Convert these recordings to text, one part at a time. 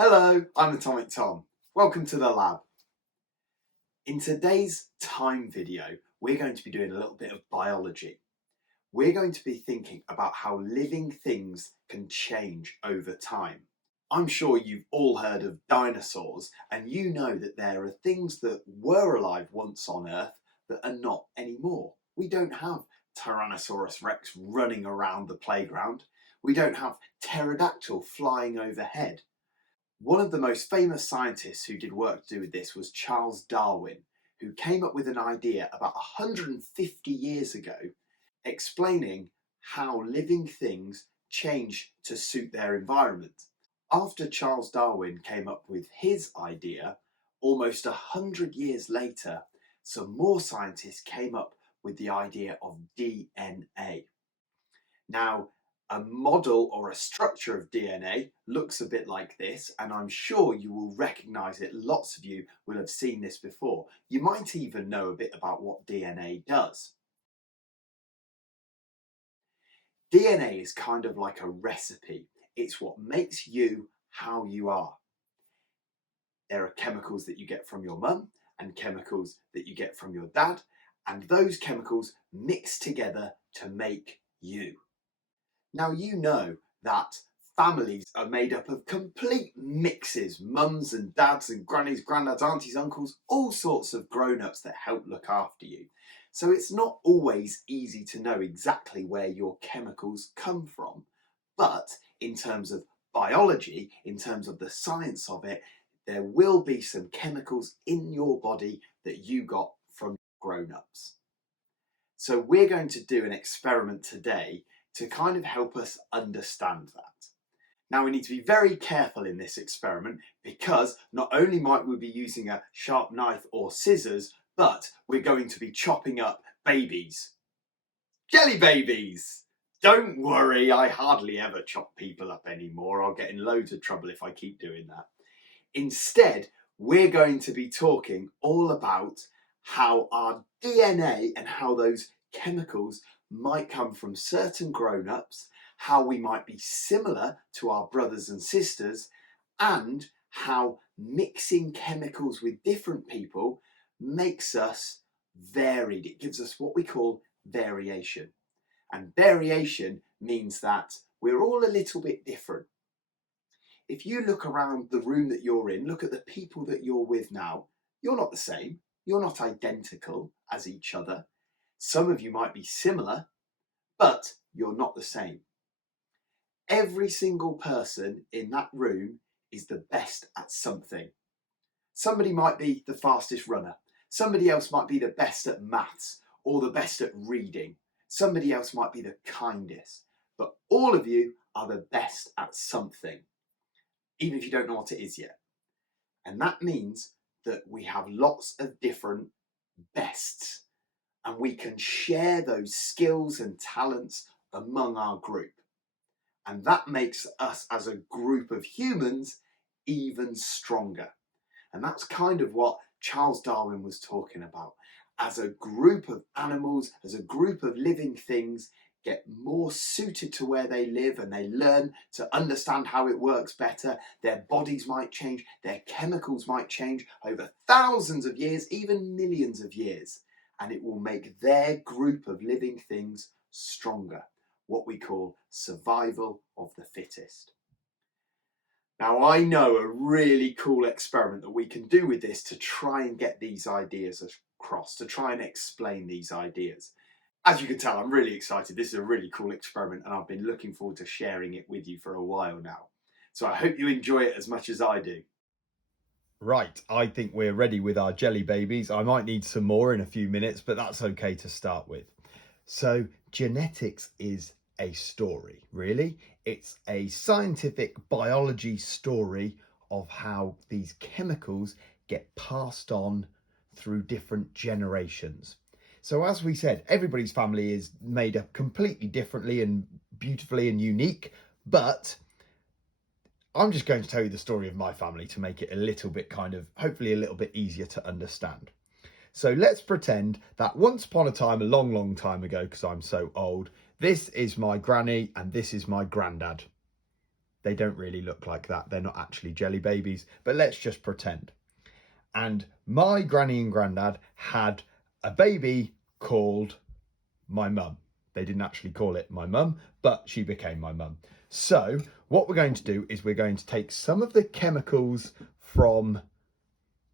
Hello, I'm Atomic Tom. Welcome to the lab. In today's time video, we're going to be doing a little bit of biology. We're going to be thinking about how living things can change over time. I'm sure you've all heard of dinosaurs, and you know that there are things that were alive once on Earth that are not anymore. We don't have Tyrannosaurus Rex running around the playground. We don't have pterodactyl flying overhead. One of the most famous scientists who did work to do with this was Charles Darwin, who came up with an idea about 150 years ago explaining how living things change to suit their environment. After Charles Darwin came up with his idea, almost 100 years later, some more scientists came up with the idea of DNA. Now, a model or a structure of DNA looks a bit like this, and I'm sure you will recognise it. Lots of you will have seen this before. You might even know a bit about what DNA does. DNA is kind of like a recipe. It's what makes you how you are. There are chemicals that you get from your mum and chemicals that you get from your dad, and those chemicals mix together to make you. Now, you know that families are made up of complete mixes, mums and dads and grannies, granddads, aunties, uncles, all sorts of grown-ups that help look after you. So it's not always easy to know exactly where your chemicals come from. But in terms of biology, in terms of the science of it, there will be some chemicals in your body that you got from grown-ups. So we're going to do an experiment today to kind of help us understand that. Now, we need to be very careful in this experiment because not only might we be using a sharp knife or scissors, but we're going to be chopping up babies. Jelly babies! Don't worry, I hardly ever chop people up anymore. I'll get in loads of trouble if I keep doing that. Instead, we're going to be talking all about how our DNA and how those chemicals might come from certain grown-ups, how we might be similar to our brothers and sisters, and how mixing chemicals with different people makes us varied. It gives us what we call variation. And variation means that we're all a little bit different. If you look around the room that you're in, look at the people that you're with now, you're not the same. You're not identical as each other. Some of you might be similar, but you're not the same. Every single person in that room is the best at something. Somebody might be the fastest runner. Somebody else might be the best at maths or the best at reading. Somebody else might be the kindest. But all of you are the best at something, even if you don't know what it is yet. And that means that we have lots of different bests, and we can share those skills and talents among our group. And that makes us as a group of humans even stronger. And that's kind of what Charles Darwin was talking about. As a group of animals, as a group of living things, get more suited to where they live and they learn to understand how it works better. Their bodies might change, their chemicals might change over thousands of years, even millions of years. And it will make their group of living things stronger, what we call survival of the fittest. Now, I know a really cool experiment that we can do with this to try and get these ideas across, to try and explain these ideas. As you can tell, I'm really excited. This is a really cool experiment and I've been looking forward to sharing it with you for a while now. So I hope you enjoy it as much as I do. Right, I think we're ready with our jelly babies. I might need some more in a few minutes, but that's okay to start with. So genetics is a story, really. It's a scientific biology story of how these chemicals get passed on through different generations. So as we said, everybody's family is made up completely differently and beautifully and unique, but I'm just going to tell you the story of my family to make it a little bit hopefully a little bit easier to understand. So let's pretend that once upon a time, a long, long time ago, because I'm so old, this is my granny and this is my granddad. They don't really look like that. They're not actually jelly babies, but let's just pretend. And my granny and granddad had a baby called my mum. They didn't actually call it my mum, but she became my mum. So what we're going to do is we're going to take some of the chemicals from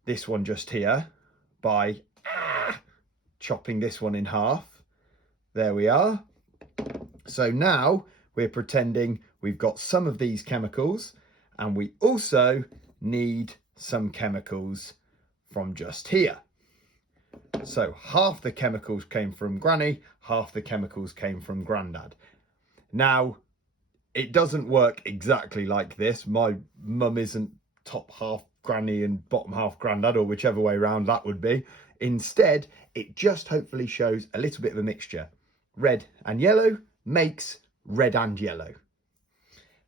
this one just here by chopping this one in half. There we are. So now we're pretending we've got some of these chemicals, and we also need some chemicals from just here. So half the chemicals came from Granny, half the chemicals came from Grandad. Now, it doesn't work exactly like this. My mum isn't top half Granny and bottom half Grandad, or whichever way around that would be. Instead, it just hopefully shows a little bit of a mixture. Red and yellow makes red and yellow.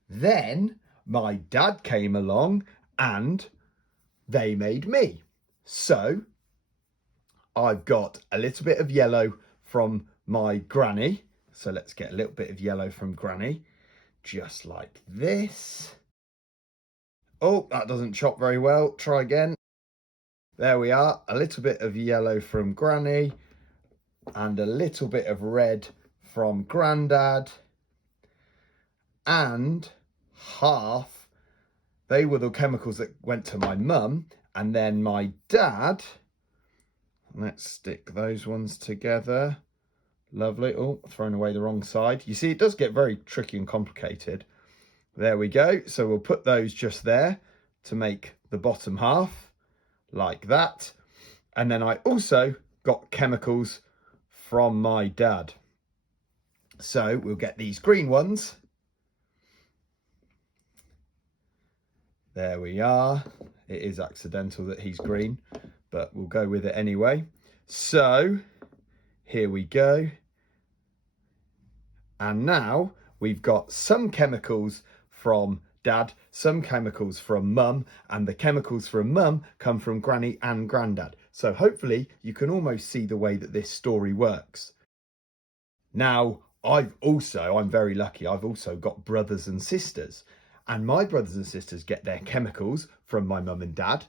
Then my dad came along and they made me. So I've got a little bit of yellow from my granny. So let's get a little bit of yellow from Granny, just like this. Oh, that doesn't chop very well. Try again. There we are. A little bit of yellow from Granny and a little bit of red from Grandad. And half, they were the chemicals that went to my mum. And then my dad, let's stick those ones together. Lovely. Oh, thrown away the wrong side. You see, it does get very tricky and complicated. There we go. So we'll put those just there to make the bottom half, like that. And then I also got chemicals from my dad. So we'll get these green ones. There we are. It is accidental that he's green, but we'll go with it anyway. So here we go. And now we've got some chemicals from Dad, some chemicals from Mum, and the chemicals from Mum come from Granny and Grandad. So hopefully you can almost see the way that this story works. Now, I'm very lucky, I've also got brothers and sisters. And my brothers and sisters get their chemicals from my mum and dad,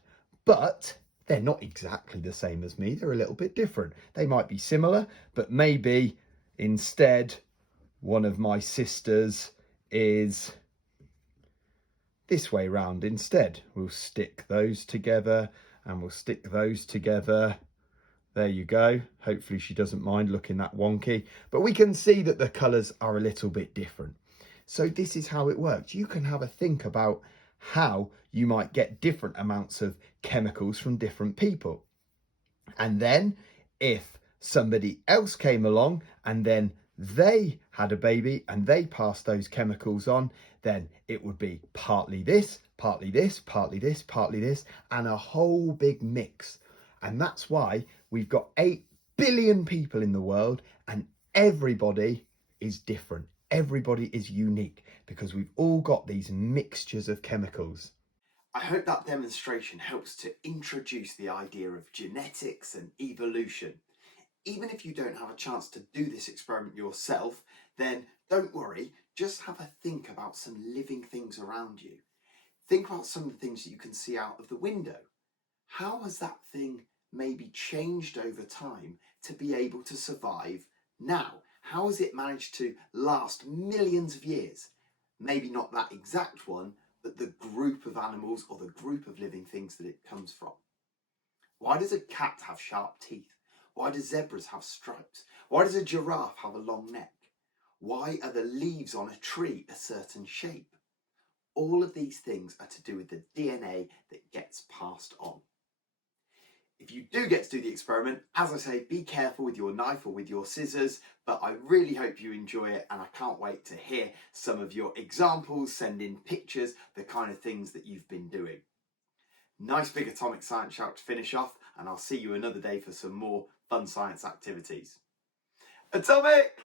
but they're not exactly the same as me. They're a little bit different. They might be similar, but maybe instead one of my sisters is this way round instead. We'll stick those together and we'll stick those together. There you go. Hopefully she doesn't mind looking that wonky, but we can see that the colours are a little bit different. So this is how it works. You can have a think about how you might get different amounts of chemicals from different people. And then if somebody else came along and then they had a baby and they passed those chemicals on, then it would be partly this, partly this, partly this, partly this, and a whole big mix. And that's why we've got 8 billion people in the world and everybody is different. Everybody is unique because we've all got these mixtures of chemicals. I hope that demonstration helps to introduce the idea of genetics and evolution. Even if you don't have a chance to do this experiment yourself, then don't worry, just have a think about some living things around you. Think about some of the things that you can see out of the window. How has that thing maybe changed over time to be able to survive now? How has it managed to last millions of years? Maybe not that exact one, but the group of animals or the group of living things that it comes from. Why does a cat have sharp teeth? Why do zebras have stripes? Why does a giraffe have a long neck? Why are the leaves on a tree a certain shape? All of these things are to do with the DNA that gets passed on. If you do get to do the experiment, as I say, be careful with your knife or with your scissors, but I really hope you enjoy it and I can't wait to hear some of your examples, send in pictures, the kind of things that you've been doing. Nice big atomic science shout to finish off, and I'll see you another day for some more fun science activities. Atomic!